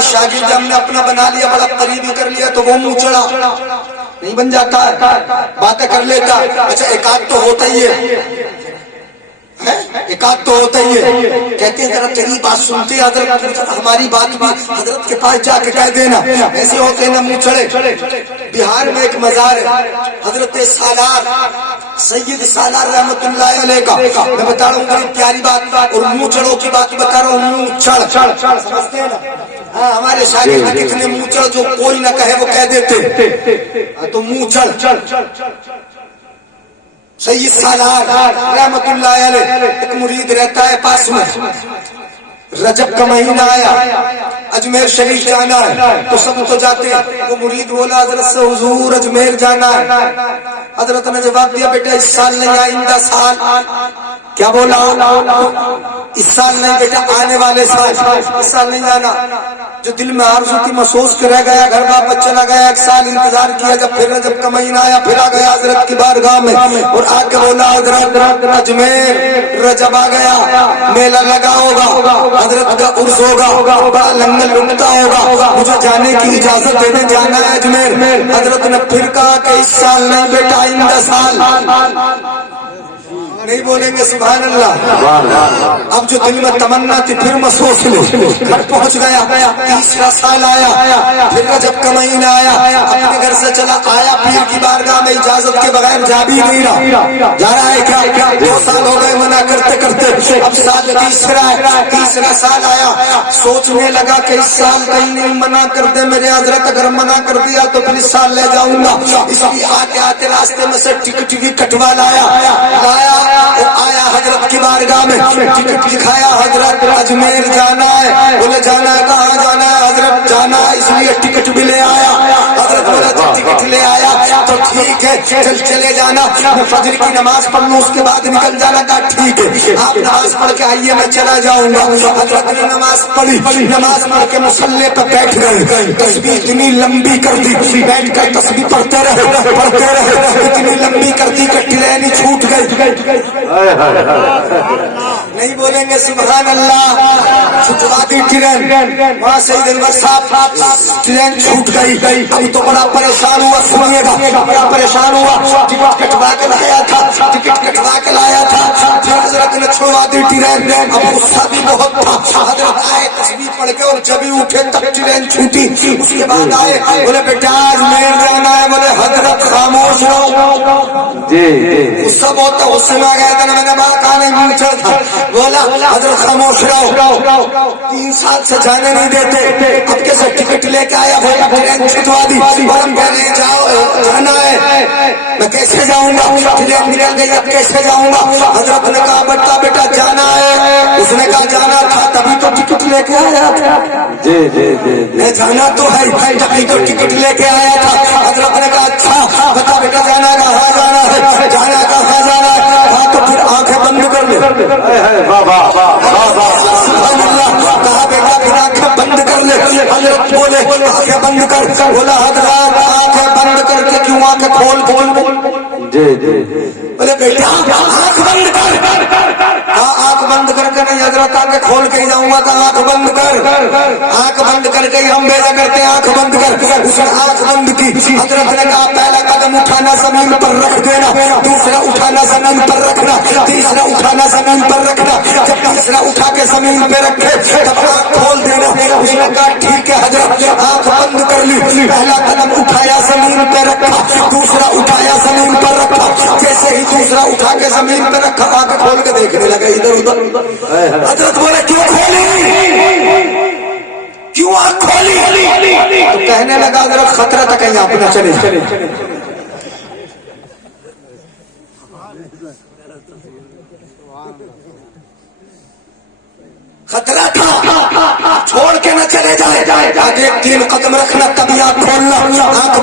کوئی شاگرد ہم نے اپنا بنا لیا، بڑا قریبی کر لیا تو وہ منہ چڑھا نہیں بن جاتا ہے، باتیں کر لیتا۔ اچھا ایک آدھ تو ہوتا ہی ہے، ایک آدھ تو ہوتا ہی ہے، کہتے ہیں ذرا تیری بات سنتے حضرت، ہماری بات بھی حضرت کے پاس جا کے کہہ دینا، ایسے ہوتے ہیں نا منہ چڑھے۔ بہار میں ایک مزار ہے حضرت سالار سید سالار رحمت اللہ علیہ کا، میں بتا رہا ہوں بڑی پیاری بات، اور منہ چڑھوں کی بات بتا رہا ہوں، منہ چڑھ سمجھتے ہیں نا؟ ہاں ہمارے شاگرد کتنے منہ چڑھ جو کوئی نہ کہے وہ کہہ دیتے، تو منہ چڑھ۔ سید سالار رحمت اللہ علیہ ایک مرید رہتا ہے پاس میں، رجب کا مہینہ آیا، اجمیر شریف جانا ہے تو سب تو جاتے ہیں، وہ مرید بولا حضرت سے حضور اجمیر جانا ہے، حضرت نے جواب دیا بیٹا اس سال نہیں آئندہ سال، کیا بولا اس سال نہیں بیٹا آنے والے سال، اس سال نہیں جانا۔ جو دل میں آرزو کی محسوس کر رہ گیا، گھر واپس چلا گیا، ایک سال انتظار کیا، جب پھر رجب کا مہینہ آیا پھر آ گیا حضرت کی بارگاہ میں اور آ کے بولا حضرت اجمیر رجب آ گیا، میلہ لگا ہوگا، حضرت کا عرس ہوگا، بڑا لنگر لٹتا ہوگا، مجھے جانے کی اجازت دے دیں، جانا ہے اجمیر۔ حضرت نے پھر کہا کہ اس سال نہیں بیٹا آئندہ سال، نہیں بولیں گے سبحان اللہ۔ اب جو دل میں تمنا تھی پھر محسوس لو، گھر پہنچ گیا، تیسرا سال آیا، پھر رجب کا مہینہ آیا، اپنے گھر سے چلا آیا، پیر کی بارگاہ میں اجازت کے بغیر جا بھی نہیں رہا، جا رہا ہے کیا؟ 2 سال ہو گئے منع کرتے کرتے، اب سال تیسرا ہے، تیسرا سال آیا، سوچنے لگا کہ اس سال کہیں نہیں منع کر دے میرے حضرت، اگر منع کر دیا تو پھر اس سال لے جاؤں گا، اس لیے آتے آتے راستے میں سے ٹکٹ بھی کٹوا لایا، آیا حضرت کی بارگاہ میں، ٹکٹ دکھایا، حضرت اجمیر جانا ہے، بولے جانا ہے، کہاں جانا ہے حضرت؟ جانا ہے، اس لیے ٹکٹ بھی لے آیا، حضرت بولے ٹکٹ لے آیا تو ٹھیک ہے چل چلے جانا، میں فجر کی نماز پڑھ لوں اس کے بعد نکل جانا، کہا ٹھیک ہے آپ نماز پڑھ کے آئیے میں چلا جاؤں گا۔ حضرت نے نماز پڑھی، نماز پڑھ کے مصلی پہ بیٹھ گئے، تسبیح اتنی لمبی کر دی، بیٹھ کر تسبیح پڑھتے رہے، اتنی لمبی کر دی کہ ٹرین ہی چھوٹ گئی، نہیں بولیں گے سبحان اللہ، چھٹوا دی ٹرین، وہاں سید انور صاحب ٹرین چھوٹ گئی، ابھی تو بڑا پریشان ہوا، سنیے گا بڑا پریشان ہوا، ٹکٹ کٹوا کے لایا تھا، پھر حضرت نے چھڑوا دی ٹرین، اب غصہ بھی بہت تھا، حضرت آئے تسبیح پڑھ کے اور جب ہی اٹھے تب ٹرین چھوٹی، اس کے بعد آئے بولے بیٹا اجمیر جانا ہے، بولے حضرت خاموش رہو، غصہ بہت تھا، غصے میں آ گیا تھا، میں نے بات کہا نہیں منہ چڑھ تھا، بولا حضرت خاموش رہو، 3 سال سے جانے نہیں دیتے، اب کیسے ٹکٹ لے کے آیا، بھائی ٹرین چھٹوا دی، ہم کہہ رہے جاؤ جانا ہے، میں کیسے جاؤں گا، ٹرین نکل گئی اب کیسے جاؤں گا؟ حضرت نے کہا بیٹا جانا ہے، اس نے کہا جانا تھا تبھی تو ٹکٹ لے کے آیا تھا، جانا تو ہے تبھی تو ٹکٹ لے کے آیا تھا، حضرت نے کہا اچھا بتا بیٹا جانا کہاں جانا ہے، جانا کہاں جانا ہے، تو پھر آنکھیں بند کر لے، سبحان اللہ، کہا بیٹا پھر آنکھیں بند کر لے، حضرت بولے آنکھیں بند کر، بولا حضرت آنکھیں بند کر کے کیوں آنکھیں کھول بولے بیٹا آنکھ بند کر، آنکھ بند کر کے نہیں حضرت آنکھیں کھول کے ہی جاؤں گا، آنکھ بند کر کے ہم بیدا کرتے ہیں، آنکھ بند کر، اس نے آنکھ بند کی، حضرت نے کہا پہلا قدم اٹھانا زمین پر رکھ دینا، دوسرا اٹھانا زمین پر رکھنا، تیسرا اٹھانا زمین پر رکھنا، جب تیسرا اٹھا کے زمین پہ رکھے تب آنکھ کھول دینا، اس نے کہا ٹھیک ہے حضرت، آنکھ بند کر لی، پہلا قدم اٹھایا زمین پہ رکھا، دوسرا اٹھایا زمین پر رکھا، جیسے ہی دوسرا اٹھا کے زمین پہ رکھا آنکھ کھول کے دیکھنے لگا ادھر ادھر، حضرت بولے کیوں کھولی، کیوں آنکھ کھولی؟ تو کہنے لگا حضرت خطرہ تھا کہیں آپ نہ چلے، خطرہ تھا چھوڑ کے نہ چلے جائے، آگے 3 قدم رکھنا تبھی آنکھ کھولنا، آنکھ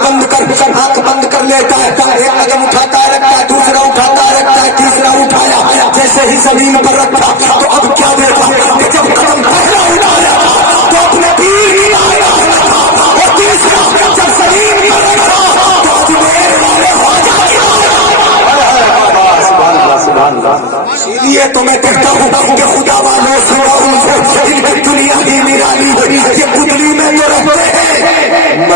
بند کر لیتا ہے، ایک قدم اٹھاتا ہے رکھتا ہے، دوسرا اٹھاتا ہے رکھتا ہے، تیسرا اٹھایا، جیسے ہی زمین پر رکھا تو اب کیا دیکھا کہ جب قدم پہلا اٹھایا تو اپنے پیر کی بارگاہ میں تھا، اور تیسرا جب زمین پر رکھا تو اجمیر والے ہو جاتے، اسی لیے تو میں کہتا ہوں کہ خدا والوں سے ان کی دنیا بھی نرالی ہوئی، یہ بدلی میں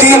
3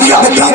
3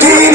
3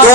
2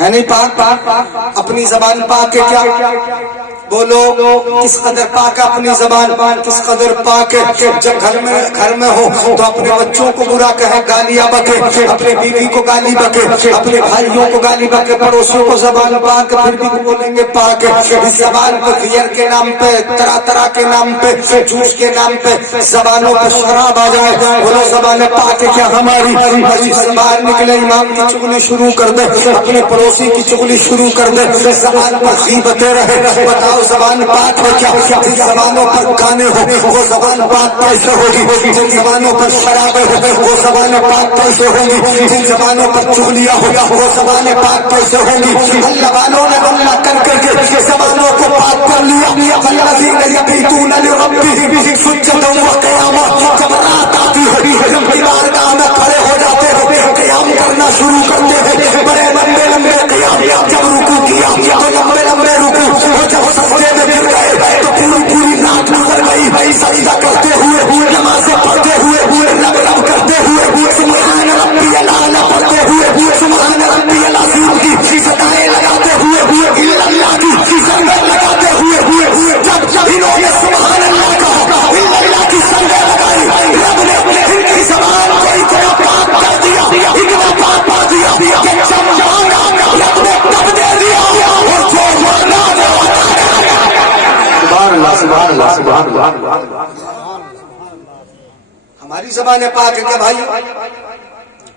ہے نہیں پاک؟ اپنی زبان پاک ہے کیا؟ بولو کس قدر پاک ہے اپنی زبان، کس قدر پاک ہے؟ جب گھر میں ہو تو اپنے بچوں کو برا کہے، گالیاں بکے، اپنے بیوی کو گالی بکے، اپنے بھائیوں کو گالی بکے، پڑوسیوں کو زبان پاک پھر بھی بولیں گے پاک ہے۔ اس زبان کو بیئر کے نام پہ، طرح طرح کے نام پہ، جوس کے نام پہ زبانوں پہ شراب آ جائے، بولو زبان پاک ہے کیا ہماری؟ زبان نکلے امام کی چغلی شروع کر دے، اپنے پڑوسی کی چغلی شروع کر دے، زبان پر غیبتیں رہے، بتاؤ زبان پاک ہے کیا؟ جن زبانوں پر گانے ہو وہ زبان پاک کیسے ہوگی؟ جن زبانوں پر شرابیں ہو وہ زبان پاک کیسے ہوگی؟ جن زبانوں پر چغلیاں ہو وہ زبان پاک کیسے ہوگی؟ اللہ والوں نے غلہ کر کے زبانوں کو پاک کر لیا۔ الذین یبیتون لربہم سجدا وقیاما، جب رات آتی ہے جب بارگاہ میں کھڑے ہو جاتے ہیں، قیام کرنا شروع کرتے ہیں، بڑے لمبے لمبے قیام، جب رکوع کیا تو لمبے لمبے رکوع، اور جب سجدے میں گر گئے تو پوری پوری رات گزر گئی، سجدہ کرتے ہوئے، نمازیں پڑھتے ہوئے، رب رب کرتے ہوئے، سبحان ربی الاعلی پڑھتے ہوئے، سبحان ربی العظیم کی صدائیں لگاتے ہوئے، اللہ کی سنگت لگاتے ہوئے، جب انہوں نے سبحان اللہ کہا، اللہ کی سنگت لگائی، رب نے ان کی زبان کو اتنا پاک کر دیا، اتنا پاک کر دیا کہ جب مانگا رب نے تب دے دیا، اور جو مانگا وہ سبحان اللہ سبحان اللہ سبحان اللہ۔ ہماری زبان پاک ہے کیا بھائی؟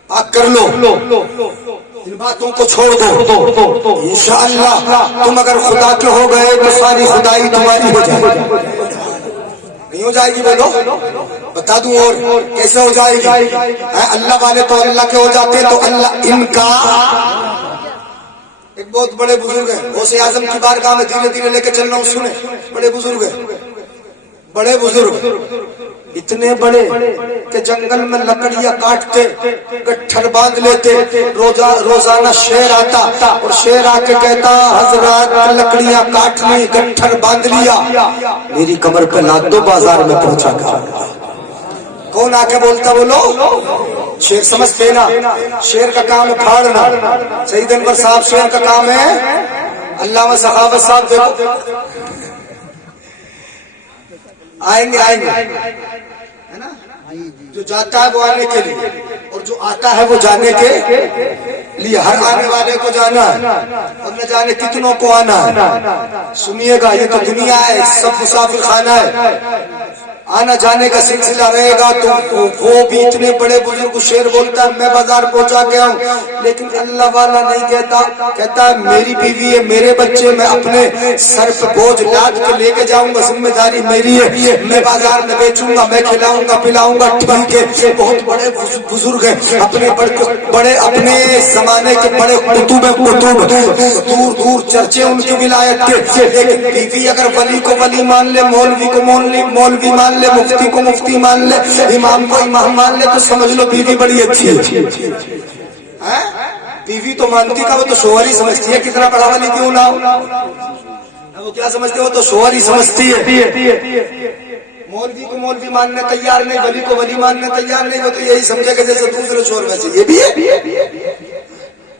پاک کر لو، ان باتوں کو چھوڑ دو، انشاءاللہ تم اگر خدا کے ہو گئے تو ساری خدائی تمہاری ہو جائے گی۔ نہیں ہو جائے گی؟ بولو بتا دوں اور کیسے ہو جائے گی؟ اللہ والے تو اللہ کے ہو جاتے تو اللہ ان کا ایک بہت بڑے بزرگ ہیں، غوث اعظم کی بارگاہ میں دھیرے دھیرے لے کے چل رہا ہوں، سنیں، بڑے بزرگ ہیں، بڑے بزرگ اتنے بڑے کہ جنگل میں لکڑیاں کاٹتے، گٹھر باندھ لیتے، روزانہ شیر آتا اور شیر آ کے کہتا حضرات لکڑیاں کاٹ لی، گٹھر باندھ لیا، میری کمر پہ لاد دو، بازار میں پہنچا کر۔ کون آ کے بولتا؟ بولو شیر سمجھتے نا، شیر کا کام ہے پھاڑنا۔ سعید انور صاحب شیر کا کام ہے، علامہ سخاوت صاحب دیکھو آئیں گے ہے نا، جو جاتا ہے وہ آنے کے لیے اور جو آتا ہے وہ جانے کے لیے، ہر آنے والے کو جانا ہے اور نہ جانے کتنوں کو آنا ہے۔ سنیے گا یہ تو دنیا ہے، سب مسافر خانہ ہے، آنا جانے کا سلسلہ رہے گا۔ تو وہ بھی اتنے بڑے بزرگ شیر بولتا ہے میں بازار پہنچا گیا ہوں، لیکن اللہ والا نہیں کہتا، کہتا ہے میری بیوی ہے، میرے بچے، میں اپنے سر پہ بوجھ لاد کے لے کے جاؤں گا، ذمہ داری میری ہے، میں بازار میں بیچوں گا، میں کھلاؤں گا پلاؤں گا، ٹھیک ہے۔ بہت بڑے بزرگ ہیں، اپنے بڑے اپنے زمانے کے بڑے قطب دور دور چرچے ان کی ولایت کے، لیکن بیوی اگر ولی کو ولی مان لے، مولوی کو مولوی مان لے، مفتی کو مفتی مان لے، امام کو امام مان لے، تو سمجھ لو بیوی بڑی اچھی ہے۔ بیوی تو مانتی کا وہ تو شوہر ہی سمجھتی ہے، کتنا بڑا ولی کیوں نہ ہو، وہ کیا سمجھتے وہ تو شوہر ہی سمجھتی ہے۔ مولوی کو مولوی ماننے تیار نہیں، ولی کو ولی ماننے تیار نہیں، وہ تو یہی سمجھے کہ جیسے دوسرے شوہر ویسے یہ بھی ہے۔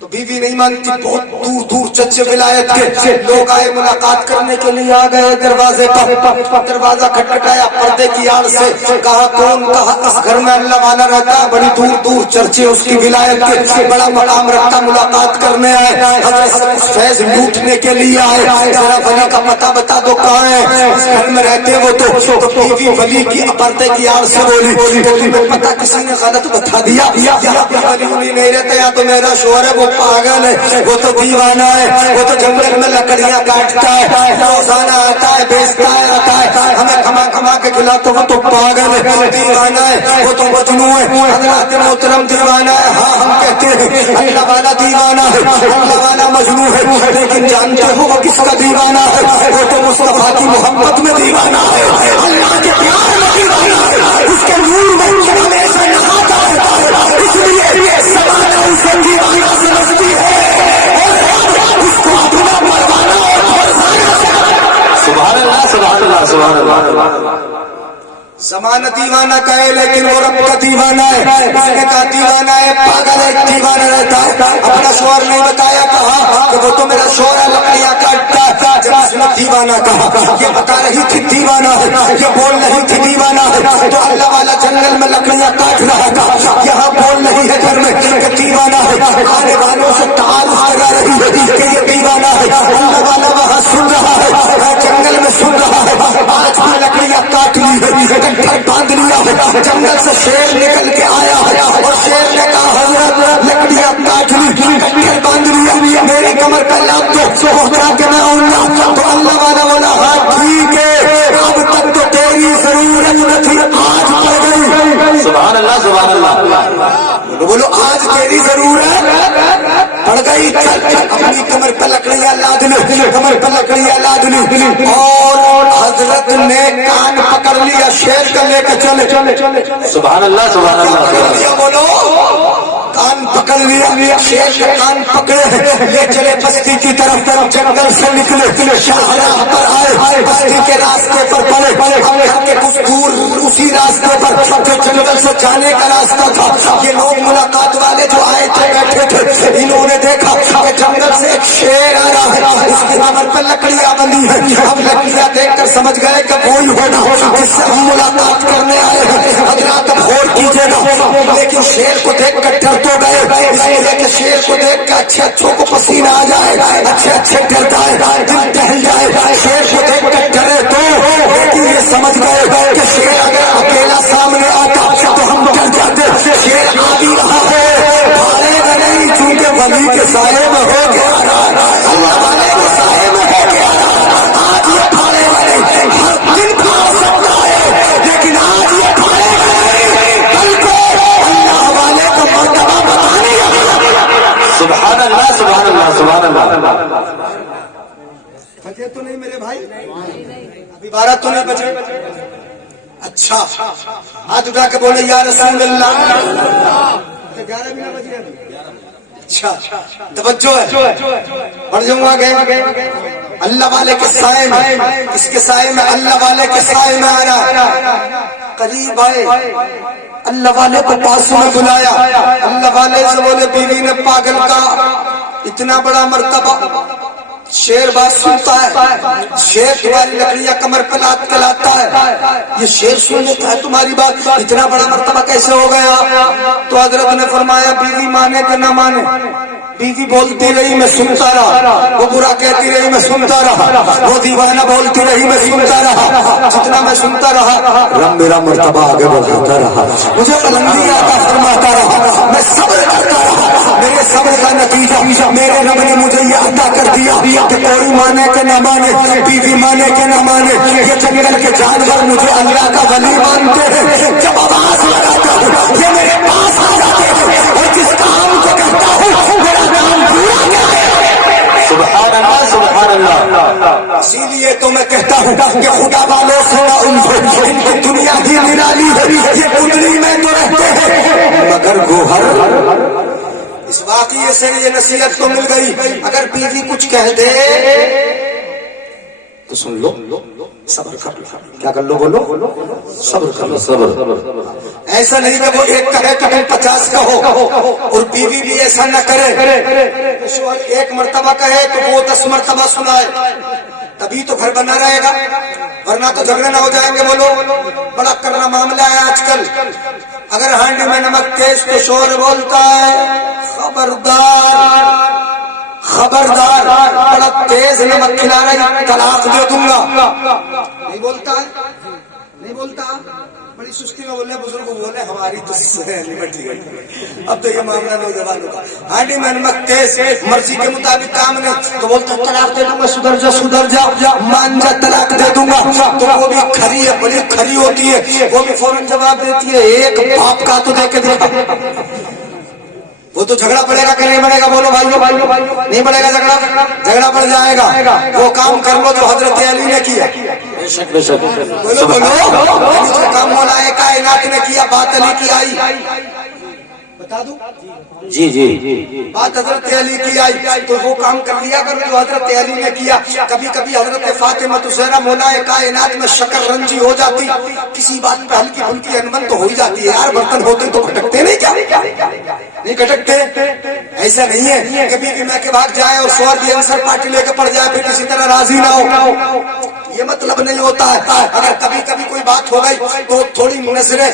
تو بیوی نہیں مانتی، بہت دور دور چچے ولایت کے لوگ آئے، ملاقات کرنے کے لیے آ گئے دروازے پر، دروازہ کھٹکھٹایا پردے کی آڑ سے، کہا کون؟ کہا اس گھر میں اللہ والا رہتا ہے، بڑی دور دور چرچے اس کی ولایت کے، بڑا مقام رکھتا، ملاقات کرنے آئے، حضرت فیض لوٹنے کے لیے آئے، ذرا ولی کا پتہ بتا دو کہاں ہے، اس گھر میں رہتے وہ تو بیوی ولی کی پردے کی آڑ سے بولی تمہیں پتہ کسی نے غلط بتا دیا، یہاں پہ ولی نہیں رہتے، یا تو میرا شوہر ہے وہ پاگل ہے، وہ تو دیوانہ ہے، وہ تو جنگل میں لکڑیاں کاٹتا ہے، روزانہ آتا ہے بیچتا ہے آتا ہے، ہمیں کھما کھما کے کھلاتا، وہ تو پاگل ہے، دیوانہ ہے، وہ تو مجنون ہے۔ حضرات محترم دیوانہ ہے، ہاں ہم کہتے ہیں اللہ والا دیوانہ ہے، اللہ والا مجنون ہے، لیکن جانتے ہو وہ کس کا دیوانہ ہے؟ وہ تو مصطفیٰ کی محبت میں دیوانہ ہے، اللہ کے پیار میں دیوانہ ہے، اس کے نور میں ہمیشہ نہاتا ہے، اس لیے زمانہ اسے دیوانہ سمجھتی ہے، اس کو اپنا پروانہ اور سبحان اللہ سبحان اللہ سبحان اللہ۔ زمانہ دیوانہ کا ہے لیکن وہ رب کا دیوانہ ہے. اس نے کہا دیوانہ ہے پاگل ہے دیوانہ رہتا ہے. اپنا شوہر نہیں بتایا کہا کہ وہ تو میرا شوہر ہے لکڑیاں کاٹتا ہے. جب اس نے دیوانہ کہا یہ بتا رہی تھی دیوانہ ہے یہ بول رہی تھی دیوانہ ہے تو اللہ والا جنگل میں لکڑیاں کاٹ رہا تھا. یہاں بول رہی ہے گھر میں کہ دیوانہ ہے. آنے والوں سے تعارف کرا رہی ہے کہ یہ دیوانہ ہے. اللہ والا وہاں سن رہا ہے جنگل میں سن رہا ہے. آج میں لکڑیاں کاٹ لی ہے باندھ لیا ہے. جنگل سے شیر نکل کے آیا ہے اور شیر نے کہا حضرت لکڑیاں کاٹ لی باندھ لیا میری کمر پہ لاد دو پہنچا کے میں آؤں گا. تو اللہ والا بولا ہاں ٹھیک ہے اب تک تو تیری ضرورت نہ تھی آج پڑ گئی. سبحان اللہ سبحان اللہ. بولو آج تیری ضرورت پڑ گئی. اپنی کمر پہ لکڑیاں لاد لی کمر پہ لکڑیاں لاد لی اور حضرت نے کان پکڑ لیا شیر کا لے کے چلے. سبحان اللہ سبحان اللہ. بولو کان پکڑ لیا شیر کا کان پکڑے لے چلے بستی کی طرف جنگل سے نکلے شاہراہ پر آئے بستی کے راستے پر پڑے کے کچھ دور اسی راستے پر جو جنگل سے جانے کا راستہ تھا. یہ لوگ ملاقات والے جو آئے تھے بیٹھے تھے انہوں نے دیکھا کہ جنگل سے ایک شیر آ رہا ہے اس کی کمر پر لکڑیاں بندھی ہیں. ہم لکڑیاں دیکھ کر سمجھ گئے کہ وہی ہونا جس سے ہم ملاقات کرنے آئے ہیں. حضرات اب غور کیجیے گا لیکن شیر کو دیکھ کر ڈر تو گئے اس لیے کہ شیر کو دیکھ کے اچھے اچھوں کو پسینہ آ جائے اچھے اچھے ڈر جائے دل ٹہل جائے. شیر کو دیکھ کر ڈرے تو لیکن یہ سمجھ گئے کہ شیر اگر اکیلا سامنے آتا تو ہم ڈر جاتے. شیر آ بھی رہا ہے بھاگے گا نہیں چونکہ ولی کے سائے میں ہو گیا اللہ والے کے سائے میں ہو گیا. آج یہ بھاگے گا نہیں ہر دن بھاگ سکتا ہے لیکن آج یہ بھاگے گا نہیں کل کو اللہ والے کو مرتبہ بتانے گا. سبحان اللہ سبحان اللہ سبحان اللہ. بچے تو نہیں میرے بھائی ابھی 12 تو نہیں بچے. اچھا ہاتھ اٹھا کے بولے یا رسول اللہ. 11 بھی نہ بج گئے. اچھا توجہ ہے پڑھ جاؤں گا گئے اللہ والے کے سائے میں اس کے سائے میں اللہ والے کے سائے میں آنا قریب آئے. اللہ والے کو پاس میں بلایا. اللہ والے سے بولے بیوی نے پاگل کا اتنا بڑا مرتبہ شیر بات سنتا ہے شیر تمہاری لکڑیاں کمر پہ لاد کے لاتا ہے یہ شیر سن لیتا ہے تمہاری بات اتنا بڑا مرتبہ کیسے ہو گیا. تو حضرت نے فرمایا بیوی مانے کہ نہ مانے بیوی بولتی رہی میں سنتا رہا وہ برا کہتی رہی میں سنتا رہا وہ دیوانہ بولتی رہی میں سنتا رہا. جتنا میں سنتا رہا رب میرا مرتبہ آگے بڑھاتا رہا مجھے بلندی عطا فرماتا رہا میں صبر کرتا رہا. میرے صبر کا نتیجہ میرے رب نے مجھے یہ عطا کر دیا کہ کوئی مانے کہ نہ مانے بیوی مانے کہ نہ مانے یہ جنگل کے جانور مجھے اللہ کا ولی مانتے ہیں. جب آواز لگاتا ہوں یہ میرے پاس آ جاتے ہیں اور جس کام کو کرتا ہوں میرا کام پورا کرتے ہیں. سبحان اللہ سبحان اللہ. اسی لیے تو میں کہتا ہوں کہ خدا والوں سے نہ ان کی دنیا ہی نرالی ہے یہ کنڈلی میں تو رہتے ہیں مگر گوہر. اس واقعے سے یہ نصیحت تو مل گئی اگر بیوی کچھ کہہ دے تو سن لو صبر کر لو. کیا کر لو بولو صبر کر لو. صبر. ایسا نہیں کہ وہ ایک کہے تو تم 50 کہو اور بیوی بھی ایسا نہ کرے. شوہر ایک مرتبہ کہے تو وہ 10 مرتبہ سنائے تبھی تو گھر بنا رہے گا ورنہ تو جھگڑے نہ ہو جائیں گے. بولو بڑا کرنا معاملہ ہے آج کل. اگر ہانڈی میں نمک تیز تو شوہر بولتا ہے خبردار خبردار بڑا تیز نمک کھلا رہا ہے طلاق دے دوں گا. نہیں بولتا نہیں بولتا بڑی سستی میں بولے بزرگ بولے ہماری تو نمٹ گئی. اب تو یہ معاملہ نوجوانوں کا ہانڈی میں نمک تیز مرضی کے مطابق کام نہیں تو بولتا طلاق دے دوں گا سدھر جا مان جا طلاق دے دوں گا. تو وہ بھی کھری ہے بڑی کھری ہوتی ہے وہ بھی فوراً جواب دیتی ہے ایک باپ کا تو دے کے دیکھا. وہ تو جھگڑا پڑے گا کہ نہیں پڑے گا بولو بھائیو نہیں پڑے گا جھگڑا پڑ جائے گا. وہ کام کر لو جو حضرت علی نے کیا. بولو کام مولا کائنات نے کیا بات علی کی آئی. بتا دوں جی جی بات حضرت علی کی آئی تو وہ کام کر لیا کرو جو حضرت علی نے کیا. کبھی کبھی حضرت فاطمہ زہرا مولا کائنات میں شکر رنجی ہو جاتی, کسی بات پہ ہلکی پھلکی انبن تو ہو ہی جاتی ہے یار. برتن ہوتے تو کھٹکتے نہیں, کیا نہیں کھٹکتے؟ ایسا نہیں ہے کبھی بھی میں کے بھاگ جائے اور سوار کی انصر پارٹی لے کے پڑ جائے پھر کسی طرح راضی نہ ہو, یہ مطلب نہیں ہوتا ہے. اگر کبھی کبھی کوئی بات ہو گئی تو تھوڑی نظریں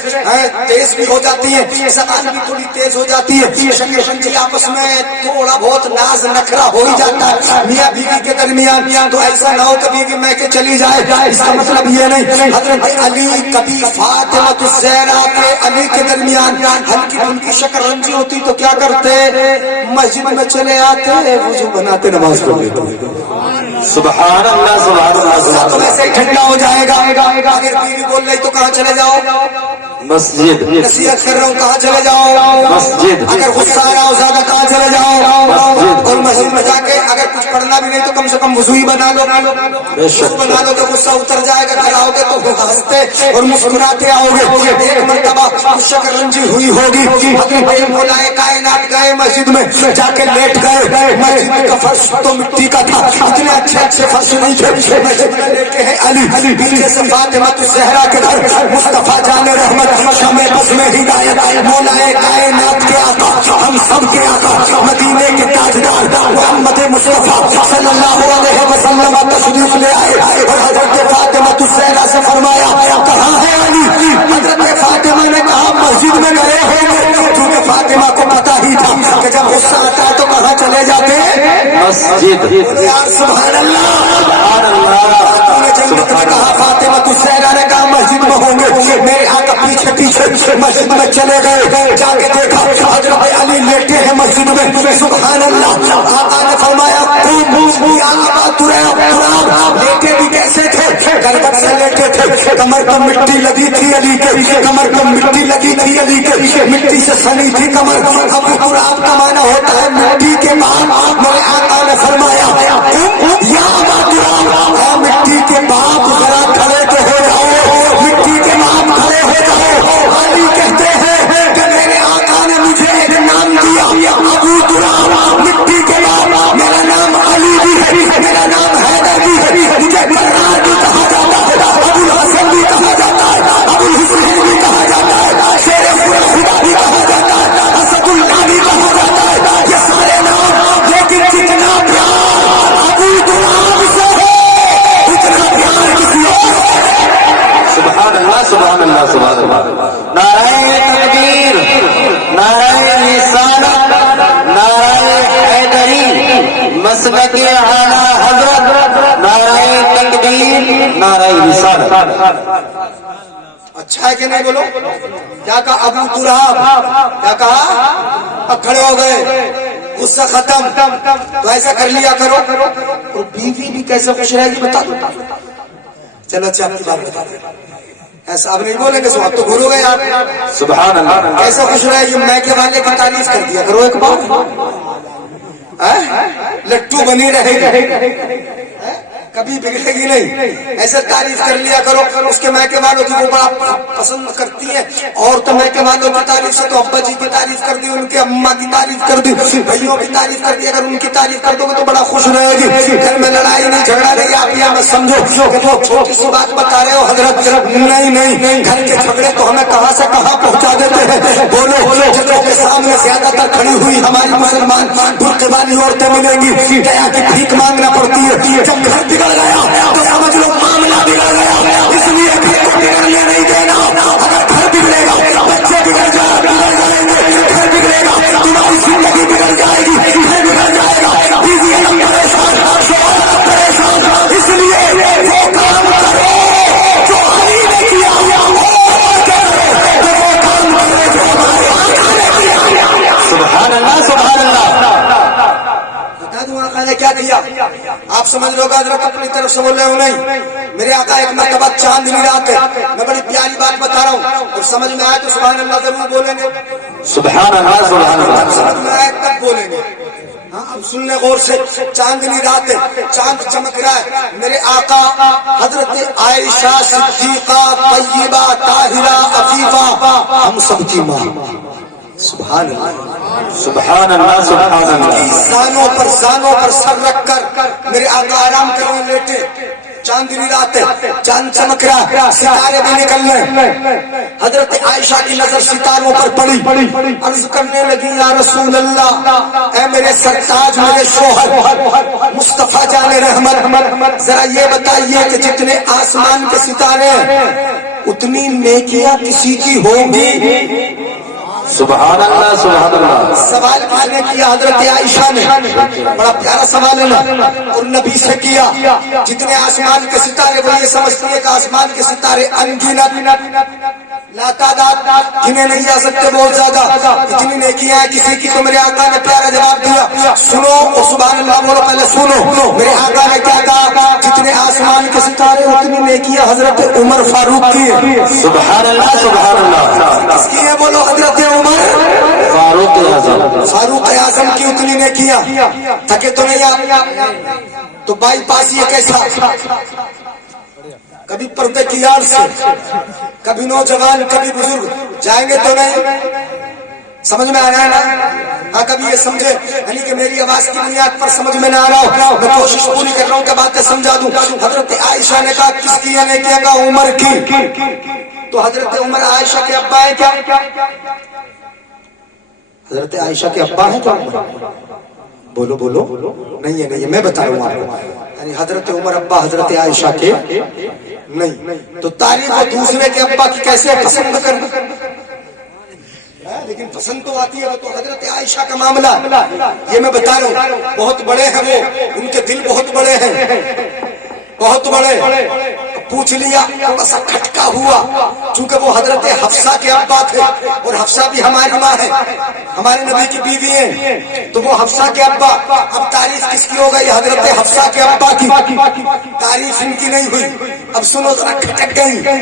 تیز بھی ہو جاتی ہیں, زبان بھی تھوڑی تیز ہو جاتی ہے, شکل سنجی آپس میں تھوڑا بہت ناز نخرا ہو ہی جاتا ہے میاں بیوی کے درمیان. تو ایسا نہ ہو کبھی بھی میں کے چلی جائے, اس کا مطلب یہ نہیں. حضرت علی کبھی فاطمہ الزہرا کے علی کے درمیان ہلکی پھلکی شکل رنجی ہوتی تو کیا کرتے؟ مسجد میں چلے آتے, وضو بناتے, نماز پڑھ لیتے. سبحان اللہ سبحان اللہ. تو ویسے ہی ٹھنڈا ہو جائے گا. اگر بیوی بول رہی تو کہاں چلے جاؤ؟ مسجد. نصیحت کر رہا ہوں کہاں چلے جاؤ؟ مسجد. اگر غصہ آ رہا ہو زیادہ کہاں چلے جاؤ؟ مسجد. اور مسجد میں جا کے اگر کچھ پڑھنا بھی نہیں تو کم سے کم وضو ہی بنا لو. وضو بنا لو تو غصہ اتر جائے گا. گھر آؤ گے تو ہنستے اور مسکراتے آؤ گے. ایک مرتبہ شکر رنجی ہوئی ہوگی, حضرت مولا کائنات گئے مسجد میں, جا کے لیٹ گئے. مسجد کا فرش تو مٹی کا تھا, اتنے اچھے اچھے فرش نہیں تھے. مسجد میں لیٹے ہیں علی, پیچھے سے فاطمہ الزہرا کے گھر مصطفیٰ جان رحمت شمع بس میں ہدایت مولا کائنات کے آقا, ہم سب کے آقا, مدینے کے تاجدار محمد مصطفیٰ صلی اللہ علیہ وسلم تشریف لے آئے اور حضرت فاطمہ الزہرا سے فرمایا کہاں ہے علی؟ حضرت فاطمہ نے کہا مسجد میں گئے ہوں, کیونکہ فاطمہ کو پتا ہی تھا کہ جب غصہ آتا ہے تو کہاں چلے جاتے ہیں؟ مسجد. یار سبحان اللہ. سبحان اللہ. جنت میں کہا فاطمہ الزہرا نے کہا مسجد میں ہوں گے. میرے آقا پیچھے پیچھے مسجد میں چلے گئے, جا کے دیکھا حضرت علی لیٹے ہیں مسجد میں. سبحان اللہ. آقا نے فرمایا لیٹے بھی کیسے تھے؟ گربت سے لیٹے تھے, کمر پر مٹی لگی تھی علی کے, کمر پر مٹی لگی تھی علی کے, مٹی سے سنی تھی کمر. ابو تراب کا معنی ہوتا ہے مٹی کے باپ. میرے آقا نے فرمایا یا ابا تراب, مٹی کے باپ ذرا کھڑے تو ہو جاؤ, مٹی کے باپ کھڑے ہو جاؤ. علی کہتے ہیں کہ میرے آقا نے مجھے ایک نام دیا ابو تراب, مٹی کے باپ. میرا نام علی بھی ہے, میرا نام حیدر بھی ہے, مجھے کرار بھی کہا جاتا ہے, ابو الحسن بھی کہا جاتا ہے, ابو الحسین بھی کہا جاتا ہے, شیر خدا بھی کہا جاتا ہے, اسد اللہ بھی کہا جاتا ہے. یہ سارے نام, لیکن کتنا پیار ابو تراب سے ہے اتنا پیار کسی اور. سبحان اللہ سبحان اللہ سبحان اللہ. نعرہ تکبیر, نعرہ رسالت, نعرہ حیدری, مسلک اعلی حضرت, نعرہ تکبیر, نعرہ رسالت. اچھا ہے کہ نہیں بولو؟ کیا کہا ابو تراب؟ کیا کہا؟ اب کھڑے ہو گئے, غصہ ختم. تو ایسا کر لیا کرو. اور بیوی بھی کیسے خوش رہے گی بتا دو. چلو اچھا آپ کی بات بتا دیں. ایسا آپ نہیں بولیں گے, آپ تو بھولو گے آپ. سبحان اللہ. کیسے خوش رہے گی؟ میں کے والے کی تعریف کر دیا کرو ایک بار, لٹو بنی رہے گی, کبھی بگڑے گی نہیں. ایسے تعریف کر لیا کرو. اس کے مائکے والوں کی وہ بڑا پسند کرتی ہے, اور تو مائکے والوں کی تعریف سے تو ابا جی کی تعریف کر دی, ان کے اماں کی تعریف کر دی, بھائیوں کی تعریف کر دی. اگر ان کی تعریف کر دو گے تو بڑا خوش رہے گی. گھر میں لڑائی نہیں, جھگڑا نہیں. آپ یہاں میں سمجھو کہ وہ چھوٹی سی بات بتا رہے ہو حضرت. نہیں, گھر کے جھگڑے تو ہمیں کہاں سے کہاں پہنچا دیتے ہیں. بولو جھگڑوں کے سامنے زیادہ تر کھڑی ہوئی ہماری مسلمان برقع والی عورتیں ملیں گی, دیا کی بھیک مانگنا پڑتی ہے. جب گھر بگڑ گیا تو سمجھ لو معاملہ بگڑ گیا. اس لیے بگڑنے نہیں دینا. اگر گھر بگڑے گا بچے بگڑ جائیں گے, گھر بگڑے گا تمہاری زندگی بگڑ جائے گی, گھر بگڑ جائے گا, بیوی الگ پریشان, شوہر الگ پریشان. اس لیے وہ کام کرو جو علی نے کیا, وہ کام کرے جو ہمارے آقا نے کیا. سبحان اللہ سبحان اللہ. بتا دوں آقا نے کیا کیا. آپ سمجھ لو گے حضرت اپنی طرف سے بول رہے ہو نہیں. میرے آقا ایک مرتبہ چاندنی رات ہے, میں بڑی پیاری بات بتا رہا ہوں, اور سمجھ میں آئے تو سبحان اللہ ضرور بولیں گے. سبحان اللہ سبحان اللہ. سمجھ میں آئے تب بولیں گے. ہاں اب سن لیں غور سے. چاندنی رات ہے, چاند چمک رہا ہے. میرے آقا حضرت عائشہ صدیقہ طیبہ طاہرہ عفیفہ, ہم سب کی ماں, سبحان اللہ سبحان اللہ سبحان اللہ زانوں پر سر رکھ کر میرے آقا آرام کر رہے لیٹے چاندنی رات ہے چاند چمک رہا ستارے بھی نکل رہے حضرت عائشہ کی نظر ستاروں پر پڑی عرض کرنے لگی یا رسول اللہ اے میرے سرتاج میرے شوہر مصطفیٰ جان رحمت ذرا یہ بتائیے کہ جتنے آسمان کے ستارے ہیں اتنی نیکیاں کسی کی ہوں گی سبحان اللہ سبحان اللہ سوال کس نے کیا حضرت عائشہ نے بڑا پیارا سوال ہے نا اور نبی سے کیا جتنے آسمان کے ستارے وہ یہ سمجھتی ہے کہ آسمان کے ستارے انگنت لا تعداد گنے نہیں جا سکتے بہت زیادہ اتنی نیکیاں ہیں کسی کی تو میرے آقا نے پیارا جواب دیا سنو اور سبحان اللہ بولو پہلے سنو میرے آقا نے کیا کہا جتنے آسمان کے ستارے اتنی نیکیاں حضرت عمر فاروق کی ہے سبحان اللہ سبحان اللہ کس کی ہے بولو حضرت عمر فاروق اعظم کی اتنی نیکیاں تھکے تو نہیں آپ تو بائی پاس یہ کیسا کبھی پردے کی یار سے کبھی نوجوان کبھی بزرگ جائیں گے تو نہیں سمجھ میں آ رہا ہے نا ہاں کبھی یہ سمجھے یعنی کہ میری آواز کی بنیاد پر سمجھ میں نہ آ رہا ہو میں کوشش پوری کر رہا ہوں کہ باتیں سمجھا دوں حضرت عائشہ نے کہا کس کی نے کہا عمر کی تو حضرت عمر عائشہ کے ابا ہیں کیا حضرت عائشہ کے ابا ہیں کیا بولو بولو نہیں ہے میں بتا رہا ہوں آپ کو یعنی حضرت عمر ابا حضرت عائشہ کے نہیں تو تعریف دوسرے کے ابا کی کیسے پسند کرنا لیکن پسند تو آتی ہے وہ تو حضرت عائشہ کا معاملہ یہ میں بتا رہا ہوں بہت بڑے ہیں وہ ان کے دل بہت بڑے ہیں بہت بڑے پوچھ لیا تھوڑا سا کھٹکا ہوا چونکہ وہ حضرت حفصہ کے ابا تھے اور حفصہ بھی ہماری ماں ہے ہمارے نبی کی بیوی ہیں تو وہ حفصہ کے ابا اب تعریف کس کی ہو گئی حضرت حفصہ کے ابا کی تعریف ان کی نہیں ہوئی اب سنو ذرا کھٹک گئی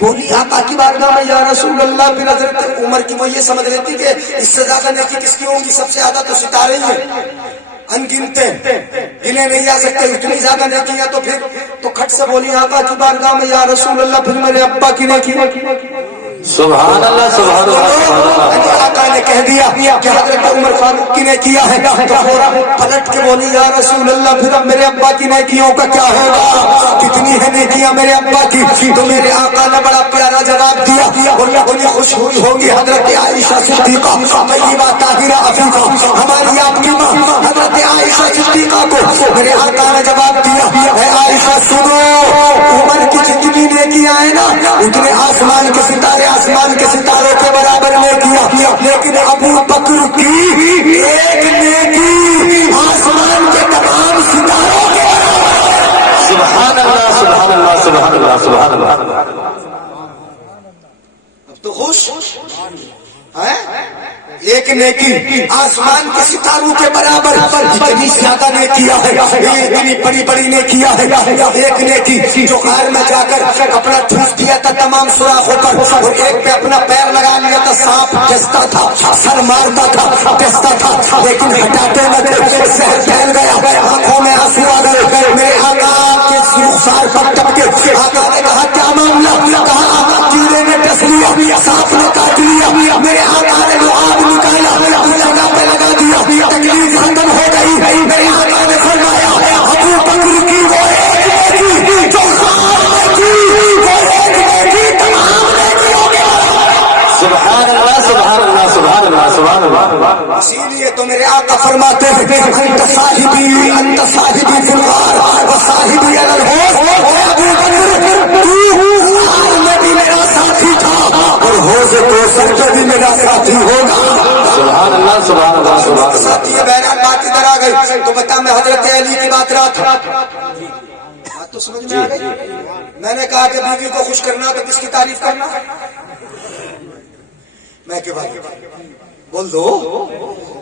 بولی آقا کی بارگاہ میں یا رسول اللہ پھر حضرت عمر کی وہ یہ سمجھ لیتی کہ اس سے زیادہ نیکی کس کی ہوں گی سب سے زیادہ تو ستارے ہی ہیں انگنتے گنے نہیں جا سکتے اتنی زیادہ نیکیاں تو پھر تو کھٹ سے بولی آقا کی بارگاہ میں یا رسول اللہ پھر میرے ابا کی نیکی سبحان اللہ سبحان اللہ آقا نے کہہ دیا کہ حضرت عمر فاروق کی نے کیا ہے پلٹ کے بولی یا رسول اللہ پھر اب میرے ابا کی نیکیوں کا کیا ہوگا کتنی ہے نیکیاں میرے ابا کی تو میرے آقا نے بڑا پیارا جواب دیا اور بڑی خوش ہوئی ہوگی حضرت عائشہ صدیقہ طیبہ طاہرہ عفیفہ ہماری آپ کی ماں حضرت عائشہ صدیقہ کو میرے آقا نے جواب دیا اے عائشہ سنو عمر کی جتنی نیکیاں ہیں نا اتنے آسمان کے ستارے آسمان کے ستاروں کے برابر نیکیاں لیکن ابو بکر کی ایک نیکی آسمان کے تمام ستاروں کے سبحان اللہ سبحان اللہ سبحان اللہ سبحان اللہ اب تو خوش ہے ایک نیکی آسمان کے ستاروں کے برابر اتنی زیادہ نیکیاں ہے اتنی بڑی بڑی نیکیاں ہے ایک نیکی جو غار میں جا کر اپنا ٹھوس دیا تھا تمام سوراخوں پر اور ایک پہ اپنا پیر لگا لیا تھا سانپ ڈستا تھا سر مارتا تھا ڈستا تھا لیکن ہٹاتے نہ تھے سہر پھیل گیا آنکھوں میں آنسو آ گئے میرے آقا کے رخسار پر ٹپکے آقا نے کہا کیا معاملہ کہا آقا کیڑے نے ڈس لیا سانپ نے کاٹ لیا میرے آقا نے لعاب نکالا جگہ پہ لگا دیا تکلیف ختم ہو گئی میرے آقا نے فرمایا ابو بکر کی وہ ایک نیکی جو غار میں تھی وہ ایک نیکی تمام نیکیوں کے سبحان اللہ سبحان اللہ سبحان اللہ سبحان اللہ اسی لیے تو میرے آقا فرماتے ہیں انت صاحبی فی الغار و صاحبی علی الحوض ابو بکر تو غار میں بھی میرا ساتھی تھا اور حوض کوثر میں بھی میرا ساتھی ہوگا سبحان اللہ سبحان اللہ سبحان اللہ ساتھی ہے بہرحال بات ادھر آ گئی تو بتا میں حضرت علی کی بات رہا تھا بات تو سمجھ میں آ گئی میں نے کہا کہ بیوی کو خوش کرنا تو کس کی تعریف کرنا میں کے بات بول دو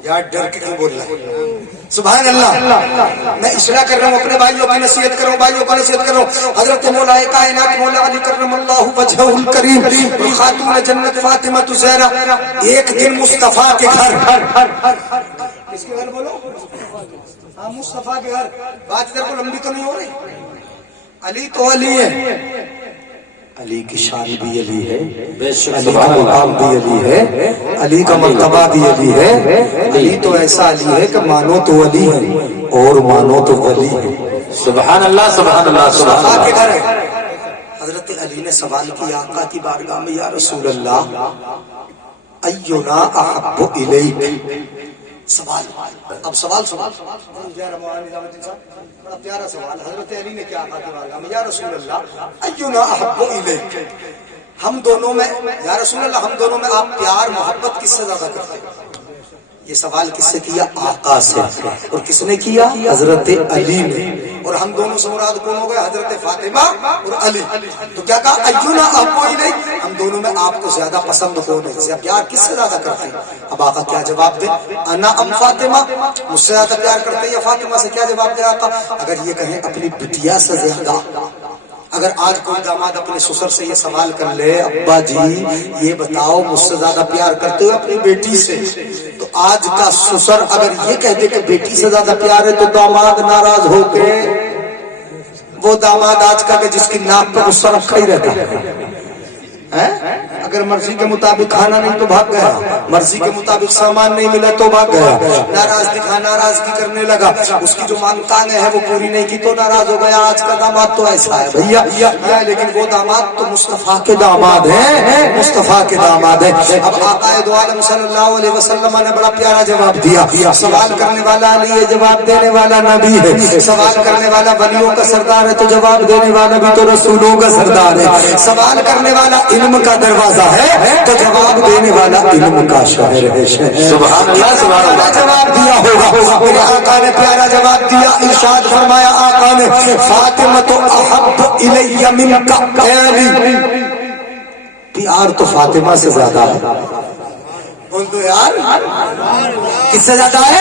یار ڈر کے کیوں بول رہا ہے سبحان اللہ میں اشارہ کر رہا ہوں اپنے بھائیوں کی نصیحت کر رہا ہوں بھائیوں کو نصیحت کر رہا ہوں حضرت مولا کائنات مولا علی کرم اللہ وجہہ الکریم خاتون جنت فاطمہ زہرا ایک دن مصطفیٰ کے گھر کس کے گھر بولو ہاں مصطفیٰ کے گھر بات ادھر کو لمبی تو نہیں ہو رہی علی تو علی ہے علی کی شان بھی علی ہے، بے شک علی کا سبحان اللہ مقام بھی علی ہے، علی کا مرتبہ بھی علی ہے۔ علی تو ایسا علی ہے کہ مانو تو علی ہے اور مانو تو ولی ہے۔ سبحان اللہ سبحان اللہ سبحان آقا کے اللہ۔ گھر ہے۔ حضرت علی نے سوال کیا آقا کی بارگاہ میں، یا رسول اللہ اینا احب الیک۔ سوال، اب سوال بڑا پیارا سوال۔ حضرت علی نے کیا آقا کی بارگاہ میں، یا رسول اللہ اینا احب الیک، ہم دونوں میں، یا رسول اللہ ہم دونوں میں آپ پیار محبت کس سے زیادہ کرتے ہیں؟ یہ سوال کس سے کیا؟ آقا سے۔ اور کس نے کیا؟ حضرت علی نے۔ اور ہم دونوں سے مراد کون ہو گئے؟ حضرت فاطمہ اور علی۔ تو کیا کہا؟ اینا احب الیک، ہم دونوں میں آپ کو زیادہ پسند کون ہے، پیار کس سے زیادہ کرتے ہیں؟ اب آقا کیا جواب دے؟ انا ام فاطمہ، مجھ سے زیادہ پیار کرتے ہیں یا فاطمہ سے؟ کیا جواب دے آقا؟ اگر یہ کہیں اپنی بٹیا سے زیادہ، اگر آج کوئی داماد اپنے سسر سے یہ سوال کر لے، ابا جی یہ بتاؤ مجھ سے زیادہ پیار کرتے ہو اپنی بیٹی سے، تو آج کا سسر اگر یہ کہہ دے کہ بیٹی سے زیادہ پیار ہے تو داماد ناراض ہو کے، وہ داماد آج کا کہ جس کی ناک پہ غصہ رکھا ہی رہتا ہے، اگر مرضی کے مطابق کھانا نہیں تو بھاگ گیا، مرضی کے مطابق سامان نہیں ملا تو بھاگ گیا، ناراضگی کرنے لگا، اس کی جو مانگتیں ہیں وہ پوری نہیں کی تو ناراض ہو گیا۔ آج کا داماد تو ایسا ہے بھیا، لیکن وہ داماد تو مصطفیٰ کے داماد ہیں، مصطفیٰ کے داماد ہیں۔ اب آقا دو عالم صلی اللہ علیہ وسلم نے بڑا پیارا جواب دیا۔ سوال کرنے والا علی ہے، جواب دینے والا نبی ہے۔ سوال کرنے والا ولیوں کا سردار ہے تو جواب دینے والا بھی تو رسولوں کا سردار ہے۔ سوال کرنے والا علم کا دروازہ ہے تو جواب دینے والا علم کا شہر ہے۔ سبحان اللہ سبحان اللہ۔ جواب دیا ہوگا، میرے آقا نے پیارا جواب دیا، ارشاد فرمایا آقا نے فاطمہ تو احب الی منک اے علی، پیار تو فاطمہ سے زیادہ ہے۔ بول دو یار، کس سے زیادہ ہے؟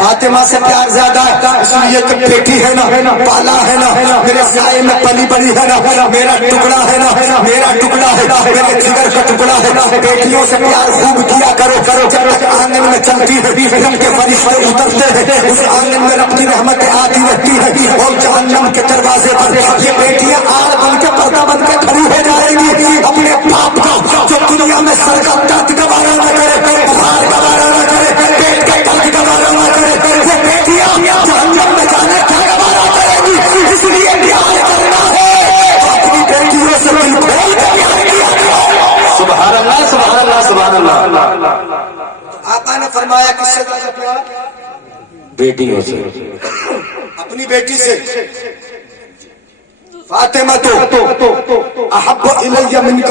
فاطمہ سے پیار زیادہ ہے، اس لیے کہ بیٹی ہے نا، پالا ہے نا، میرے سائے میں پلی بڑی ہے نا، میرا ٹکڑا ہے نا، میرا ٹکڑا ہے، میرے جگر کا ٹکڑا ہے۔ بیٹیوں سے پیار خوب کیا کرو، جب تک آنگن میں چلتی ہے رب کے فرشتے اترتے ہیں، اس آنگن میں رب کی رحمتیں آتی رہتی ہے، اور جہنم کے دروازے پر یہ بیٹیاں آڑ بن کے پردہ بن کے کھڑی ہو جائیں گی اپنے باپ کا، جو دنیا میں سر کا درد گوارا نہ کرے، بخار گوارا نہ کرے، پیٹ کا درد گوارا نہ کرے، وہ بیٹیاں جہنم میں جانے کا گوارا کرے گی۔ اس لیے پیار کرنا ہے تو اپنی بیٹیوں سے دل کھول کے پیار کیا کرو۔ سبحان اللہ سبحان اللہ سبحان اللہ۔ آقا نے فرمایا کس سے زیادہ پیار؟ بیٹیوں سے، اپنی بیٹی سے۔ فاطمہ تو احب الی منک،